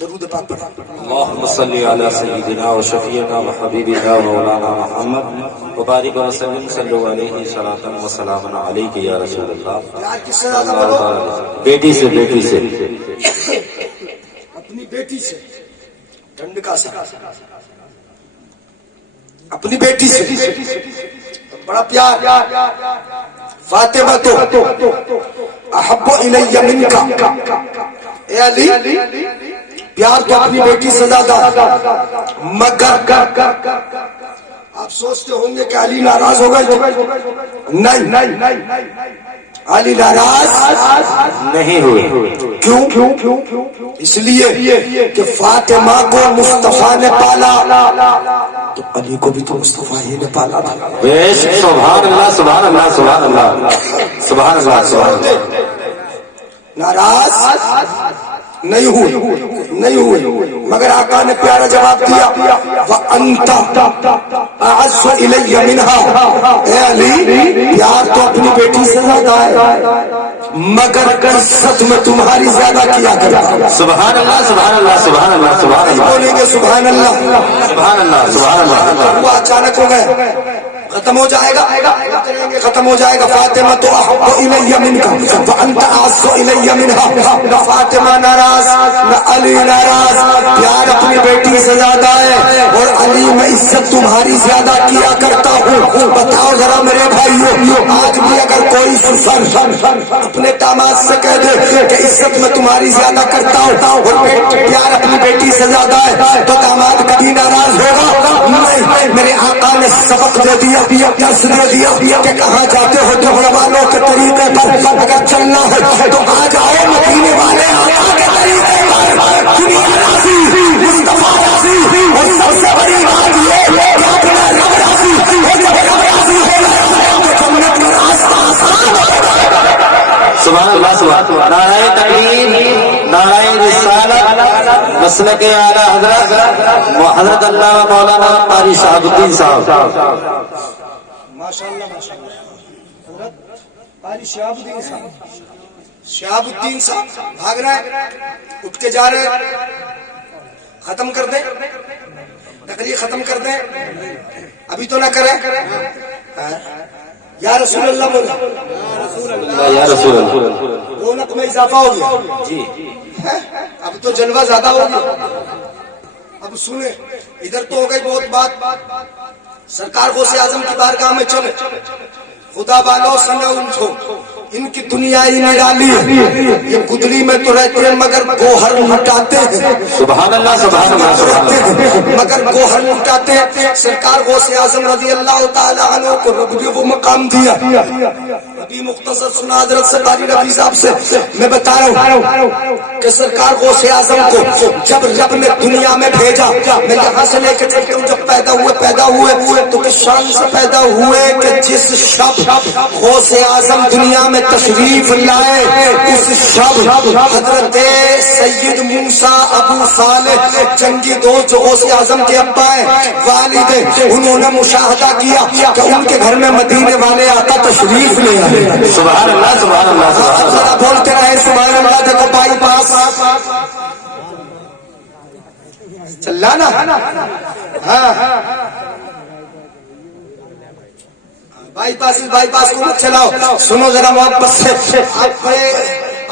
درود پاک پڑھا۔ اللهم صل على سيدنا وشفيعنا وحبيبنا ومولانا محمد وبارك وسلم صلوا عليه صلاة وسلام عليك يا رسول الله۔ پیار کس سے زیادہ بولو؟ بیٹی سے، بیٹی سے، اپنی بیٹی سے، ٹھنڈ کا سا، اپنی بیٹی سے بڑا پیار۔ فاطمہ تو احب الی منک، اے علی پیار تو اپنی بیٹی سے زیادہ، مگر آپ سوچتے ہوں گے کہ علی ناراض ہو گئے؟ نہیں، علی ناراض نہیں ہوئی۔ کیوں؟ اس لیے کہ فاطمہ کو مصطفیٰ نے پالا تو علی کو بھی تو مصطفیٰ ہی نے پالا تھا۔ بے شک سبحان اللہ سبحان اللہ سبحان اللہ سبحان اللہ سبحان اللہ۔ ناراض نہیں ہوئی، مگر آقا نے پیارا جواب دیا، وَأَنْتَ أَعَزُّ إِلَيَّ مِنْهَا، اے علی پیار تو اپنی بیٹی سے زیادہ ہے، مگر عزت میں تمہاری زیادہ کیا کرتا ہوں۔ سبحان اللہ سبحان اللہ سبحان اللہ سبحان اللہ۔ بولیں گے سبحان اللہ، سبحان اللہ سبحان اللہ۔ وہ اچانک ہو گئے ختم ہو جائے گا، ختم ہو جائے گا. فاطمہ تو احب الی منک وانت اعز الی منها. نہ فاطمہ ناراض نہ علی ناراض. پیار اپنی بیٹی سے زیادہ ہے اور علی میں عزت تمہاری زیادہ کیا کرتا ہوں. بتاؤ ذرا میرے بھائیو، آج بھی اگر کوئی سر اپنے داماد سے کہہ دے کہ عزت میں تمہاری زیادہ کرتا ہوں اور پیار اپنی بیٹی سے زیادہ ہے تو داماد کبھی ناراض ہوگا؟ نہیں. میرے آقا نے سبق دے دیا، درس دے دیا کہ کہاں جاتے ہو تو علماء کے طریقے پر اگر چلنا ہے تو آ جاؤ مدینے والے آقا کے طریقے پر. دنیا راضی، مصطفیٰ راضی، اور سب سے بڑی بات یہ کہ اپنا رب راضی. اور جب رب راضی ہو تو جنت کا راستہ آسان ہوگا. سبحان اللہ، سبحان اللہ. نعرہ تکبیر، نعرہ رسالت، مسلک اعلی حضرت اللہ مولانا قاری شہاب الدین صاحب. ماشاءاللہ ماشاءاللہ. حضرت قاری شہاب الدین صاحب، شہاب الدین صاحب بھاگ رہے ہیں، اٹھ کے جا رہے ہیں. ختم کر دیں تقریر، ختم کر دیں. ابھی تو نہ کریں. یا رسول اللہ بولو، یا رسول اللہ. رونق میں اضافہ ہو گیا جی. اب تو جلوہ زیادہ ہو گیا. اب سنیں، ادھر تو ہو گئی بہت بات. سرکار غوث اعظم کی بارگاہ میں چلے. خدا والو سنو ان کو، ان کی دنیا ہی نرالی ہے. یہ گدری میں تو رہتے ہیں مگر گوہر لٹاتے ہیں. سبحان اللہ، سبحان اللہ، سبحان اللہ. مگر گوہر لٹاتے ہیں. سرکار غوث اعظم رضی اللہ تعالی عنہ کو رب نے وہ مقام دیا. ابھی مختصر سنا حضرت سرکاری نبی صاحب سے میں بتا رہا ہوں کہ سرکار غوث اعظم کو جب رب نے دنیا میں بھیجا، میں یہاں سے لے کے چلتا ہوں، جب پیدا ہوئے تو کس شان سے پیدا ہوئے کہ جس شب غوث اعظم دنیا میں تشریف لائے اس شب حضرت سید موسیٰ ابو صالح جنگی دوست جو غوث اعظم کے ابا ہیں، والد ہیں، انہوں نے مشاہدہ کیا کہ ان کے گھر میں مدینے والے آقا تشریف لے آئے. سبحان اللہ، سبحان اللہ، سبحان اللہ. ذرا بولتے رہے سبحان اللہ. دیکھو بائی پاس چلا نا. ہاں بائی پاس کو مت چلاؤ. سنو ذرا محبت سے.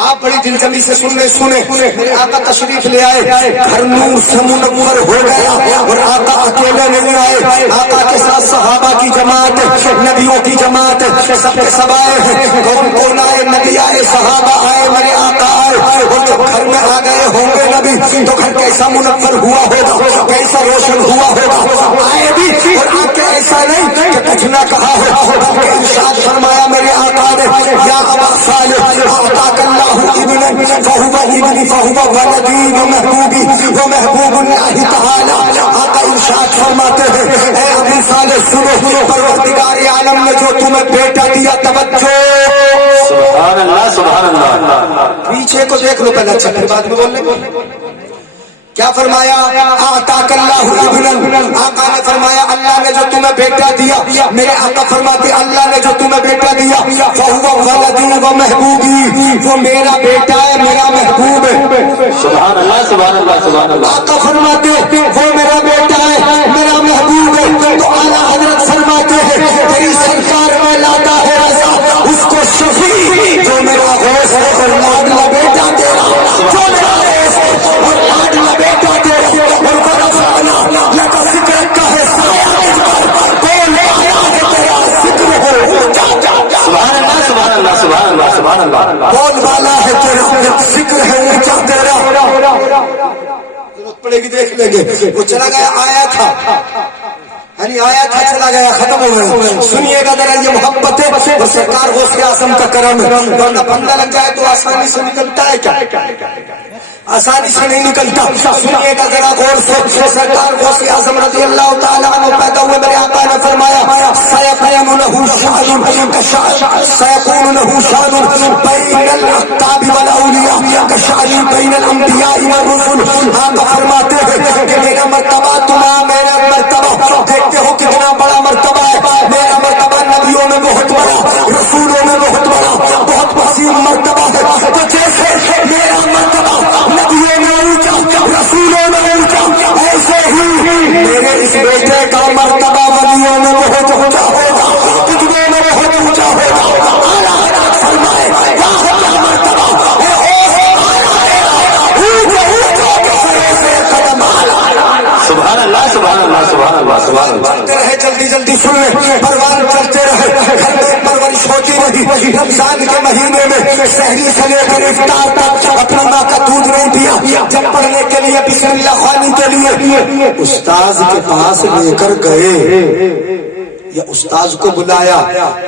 آپ بڑی دلجمعی سے سنیں. میرے آقا تشریف لے آئے، گھر نور سے منور ہو گیا اور آقا اکیلے نہیں آئے. آقا کے ساتھ صحابہ کی جماعت، نبیوں کی جماعت، سب کے سب آئے ہیں. کون آئے؟ نبی آئے، صحابہ آئے، میرے آقا آئے. اور جب گھر میں آ گئے ہوں گے نبی تو گھر کیسا منور ہوا ہوگا، کیسا روشن ہوا ہوگا. آئے بھی اور آپ کے ایسا نہیں کہ کچھ نہ کہا ہو، بلکہ ارشاد فرمایا میرے آقا نے، یا ابا صالح اعطاک اللہ ابنا فهو ابنی فهو ولدی ومحبوبی ومحبوب اللہ تعالی. آقا ارشاد فرماتے ہیں اے ابو صالح سنو، پروردگار عالم نے جو تمہیں بیٹا دیا، توجہ. سبحان اللہ، سبحان اللہ. پیچھے کو دیکھ لو پہلے، اچھا پھر بعد میں بولنے. کیا فرمایا؟ اعطاک اللہ ابنا. آقا نے فرمایا اللہ نے جو تمہیں بیٹا دیا. میرے آقا فرماتے اللہ نے جو تمہیں بیٹا دیا، فهو ولدی ومحبوبی، وہ میرا بیٹا ہے، میرا محبوب ہے. سبحان اللہ، سبحان اللہ، سبحان اللہ. آقا فرماتے وہ میرا بیٹا ہے، میرا محبوب ہے. تو اعلیٰ حضرت فرماتے ہیں تیری سرکار میں لاتا ہے رضا اس کو شفیع جو میرا غوث ہے اور لاڈلا بیٹا تیرا، جو میرا غوث ہے اور لاڈلا بیٹا تیرا. اور فرمانا لگا ذکر کا ہے سایہ کون آیا ہے تیرا ذکر ہو. سبحان اللہ، سبحان اللہ، سبحان اللہ، سبحان اللہ. کون والا ہے تیرا ذکر ہے اونچا تیرا. ضرورت پڑے گی دیکھ لیں گے. وہ چلا گیا، آیا تھا، یعنی آیا تھا چلا گیا، ختم ہو گیا. سنیے گا ذرا یہ محبت ہے اور سرکار غوث اعظم کا کرم ہے. ورنہ بندہ لگ جائے تو آسانی سے نکلتا ہے کیا؟ آسانی سے نہیں نکلتا. سنیے گا ذرا غور سے. سرکار غوث اعظم رضی اللہ تعالیٰ عنہ پیدا ہوئے، میرے آقا نے فرمایا سیکون له شان بین الاقطاب والاولیاء کشان بین الانبیاء والرسل. آقا فرماتے ہیں کہ میرا مرتبہ میرا مرتبہ دیکھتے ہو کتنا بڑا مرتبہ ہے. میرا مرتبہ نبیوں میں بہت بڑا، رسولوں میں بہت بڑا، بہت وسیع مرتبہ ہے. تو جیسے میرا مرتبہ نبیوں میں اونچا، رسولوں میں اونچا، ایسے ہی میرے اس بیٹے کا مرتبہ ولیوں میں بہت اونچا ہے. سبحان اللہ سبحان اللہ سبحان اللہ سبحان اللہ. چلتے رہے جلدی جلدی سن لیں پروان چلتے رہے گھر میں پرورش ہوتی رہی. رمضان کے مہینے میں سحری سے لے کر افطار تک اپنا ماں کا دودھ نہیں دیا. جب پڑھنے کے لیے بسم اللہ خوانی کے لیے استاذ کے پاس لے کر گئے یا استاذ کو بلایا,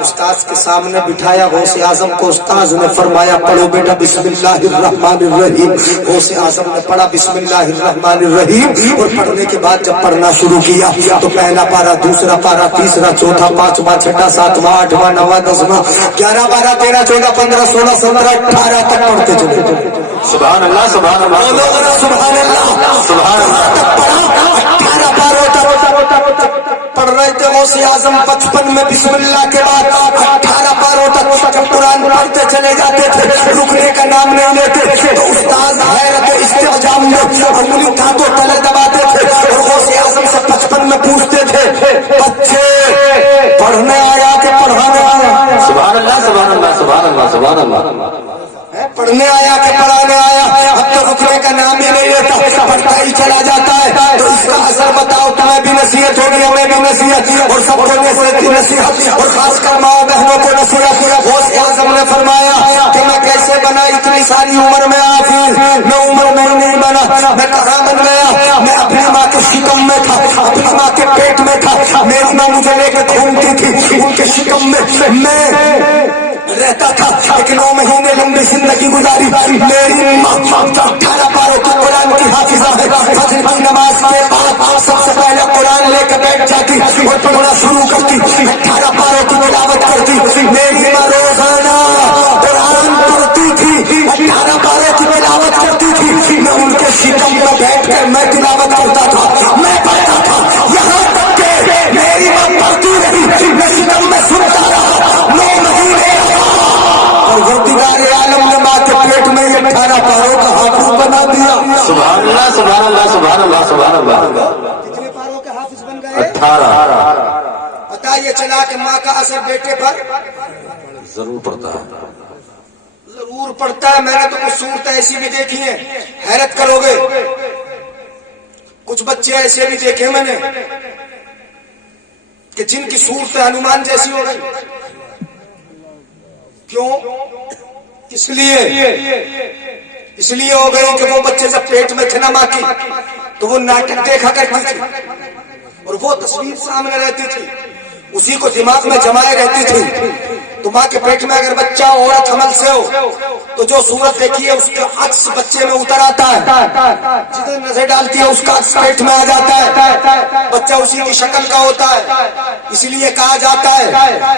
استاذ کے سامنے بٹھایا. غوث اعظم کو استاذ نے فرمایا پڑھو بیٹا بسم اللہ الرحمن الرحیم. غوث اعظم نے پڑھا بسم اللہ الرحمن الرحیم اور پڑھنے کے بعد جب پڑھنا شروع کیا تو پہلا پارا, دوسرا پارا, تیسرا, چوتھا, پانچواں, چھٹا, ساتواں, آٹھواں, نواں, دسواں, 11, 12, 13, 14, 15, 16, 17, 18 تک پڑھتے چلے. سبحان اللہ سبحان اللہ سبحان اللہ سبحان اللہ. 18 پاروں تک پڑھ رہے تھے غوث اعظم. 55 میں بسم اللہ کے بعد 18 پاروں تک جب قرآن پڑھتے چلے جاتے تھے رکنے کا نام نہیں لیتے تو استاذ حیرت استعجاب میں انگلی ہاتھوں تلے دباتے تھے اور غوث اعظم سے 55 میں پوچھتے تھے بچے پڑھنے آیا کہ پڑھانے آیا؟ سبحان اللہ سبحان اللہ سبحان اللہ سبحان اللہ. پڑھنے آیا کہ پڑھانے آیا؟ اب تو رکنے کا نام ہی نہیں لیتا, پڑھتا ہی چلا جاتا ہے. تو اس کا اثر بتاؤ, تمہیں بھی نصیحت ہوگی, ہمیں بھی نصیحت, اور سب کو نصیحت, اور خاص کر ماں بہنوں کو نصیحت. غوث اعظم نے فرمایا کہ میں کیسے بنا اتنی ساری عمر میں آخر میں عمر میں نہیں بنا. میں کہاں بن گیا؟ میں اپنی ماں کے شکم میں تھا, اپنی ماں کے پیٹ میں تھا. میری ماں مجھے لے کے گھومتی تھی, ان کے شکم میں رہتا تھا. ایک 9 مہینے لمبی زندگی گزاری. میری ماں 18 پاروں کی قرآن کی حافظہ ہے. فجر کی نماز کے بعد سب سے پہلے قرآن لے کے بیٹھ جاتی اور پڑھنا شروع کرتی. 18 پاروں کی تلاوت کرتی. میری ماں روزانہ قرآن پڑھتی تھی, 18 پاروں کی تلاوت کرتی تھی. میں ان کے شکم میں بیٹھ کر میں تلاوت کرتا تھا, میں پڑھتا تھا, یہاں تک کہ میری ماں پڑھتی رہی, میں شکم میں سنتا رہا. 9 مہینے اور گردگار عالم نے ماں کے پیٹ میں 18 پاروں کا حافظ بنا دیا. سبحان اللہ سبحان اللہ سبحان اللہ سبحان اللہ. کتنے پاروں کے حافظ بن گئے؟ 18. پتا یہ چلا کہ ماں کا اثر بیٹے پر ضرور پڑتا ہے, ضرور پڑتا ہے. میں نے تو کچھ صورتیں ایسی بھی دیکھی ہیں حیرت کرو گے. کچھ بچے ایسے بھی دیکھے میں نے کہ جن کی صورت ہنومان جیسی ہو گئی. کیوں؟ اس لیے ہو گئی کہ وہ بچے جب پیٹ میں تھے نا ماں کی تو وہ ناٹک دیکھا کرتی تھی اور وہ تصویر سامنے رہتی تھی, اسی کو دماغ میں جمائے رہتی تھی. تو ماں کے پیٹ میں اگر بچہ عورت حمل سے ہو تو جو صورت دیکھی ہے اس کا عکس بچے میں اتر آتا ہے, جدھر نظر ڈالتی ہے اس کا عکس پیٹ میں آ جاتا ہے, بچہ اسی کی شکل کا ہوتا ہے. اس لیے کہا جاتا ہے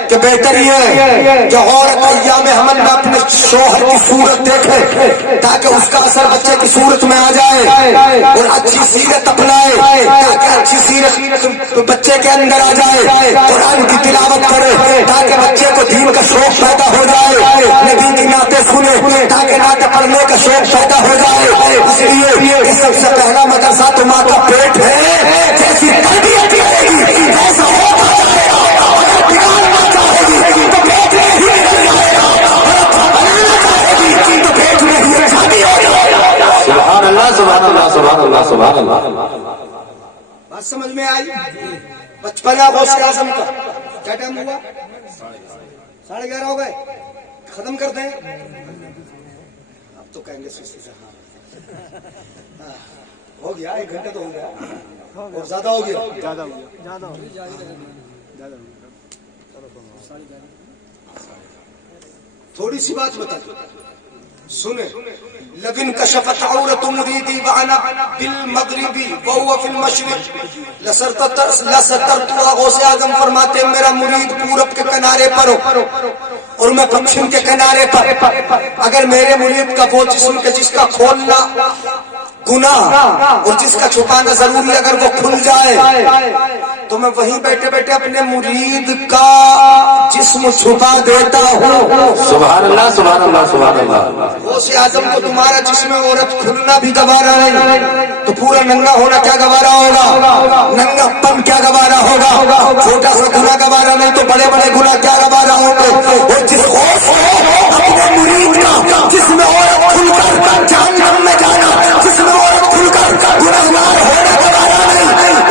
کہ بہتر یہ جو عورت ایام حمل میں اپنے شوہر کی صورت دیکھے تاکہ اس کا اثر بچے کی صورت میں آ جائے اور اچھی سیرت اپنائے تاکہ اچھی سیرت بچے کے اندر آ جائے. قرآن کی تلاوت کرے تاکہ بچے کو دین کا شوق پیدا ہو جائے, نبی کی نعتیں سنے تاکہ نعتیں پڑھنے کا شوق پیدا ہو جائے. اس لیے سب سے پہلا مدرسہ تو ماں کا پیٹ ہے. جیسی تربیت ملے گی ایسا ہوتا جائے گا. اگر بگاڑنا چاہے گی تو پیٹ میں ہی نکل جائے گا, اور بنانا چاہے گی تو پیٹ میں ہی شادی ہو جائے گا. سبحان اللہ سبحان اللہ سبحان اللہ سبحان اللہ. بات سمجھ میں آئی؟ بچپنا غوث اعظم کا کیا ٹائم ہوا؟ 11:30 ہو گئے, ختم کر دیں. اب تو کہیں گے ہو گیا 1 گھنٹہ تو ہو گیا اور زیادہ ہو گیا. تھوڑی سی بات بتا سنیں. لبن کشفت عورت مریدی وانا بالمغربی وهو في المشرق لسترت. غوث اعظم فرماتے ہیں میرا مرید پورب کے کنارے پر ہو اور میں پچھم کے کنارے پر. اگر میرے مرید کا وہ جسم کے جس کا کھولنا گناہ اور جس کا چھپانا ضروری اگر وہ کھل جائے تو میں وہیں بیٹھے بیٹھے اپنے مرید کا جسم چھپا دیتا ہوں. سبحان اللہ سبحان اللہ سبحان اللہ. غوث اعظم کو تمہارا جسم عورت کھلنا بھی گوارا نہیں تو پورا ننگا ہونا کیا گوارا ہوگا؟ ننگا پن کیا گوارا ہوگا؟ چھوٹا سا گناہ گوارا نہیں تو بڑے بڑے گناہ کیا گوارا ہوگا؟ اور جس غوث کو اپنے مرید کا جسم عورت کھل کر جہنم میں جانا, جس میں عورت کھل کر گنہگار ہونا گوارا نہیں,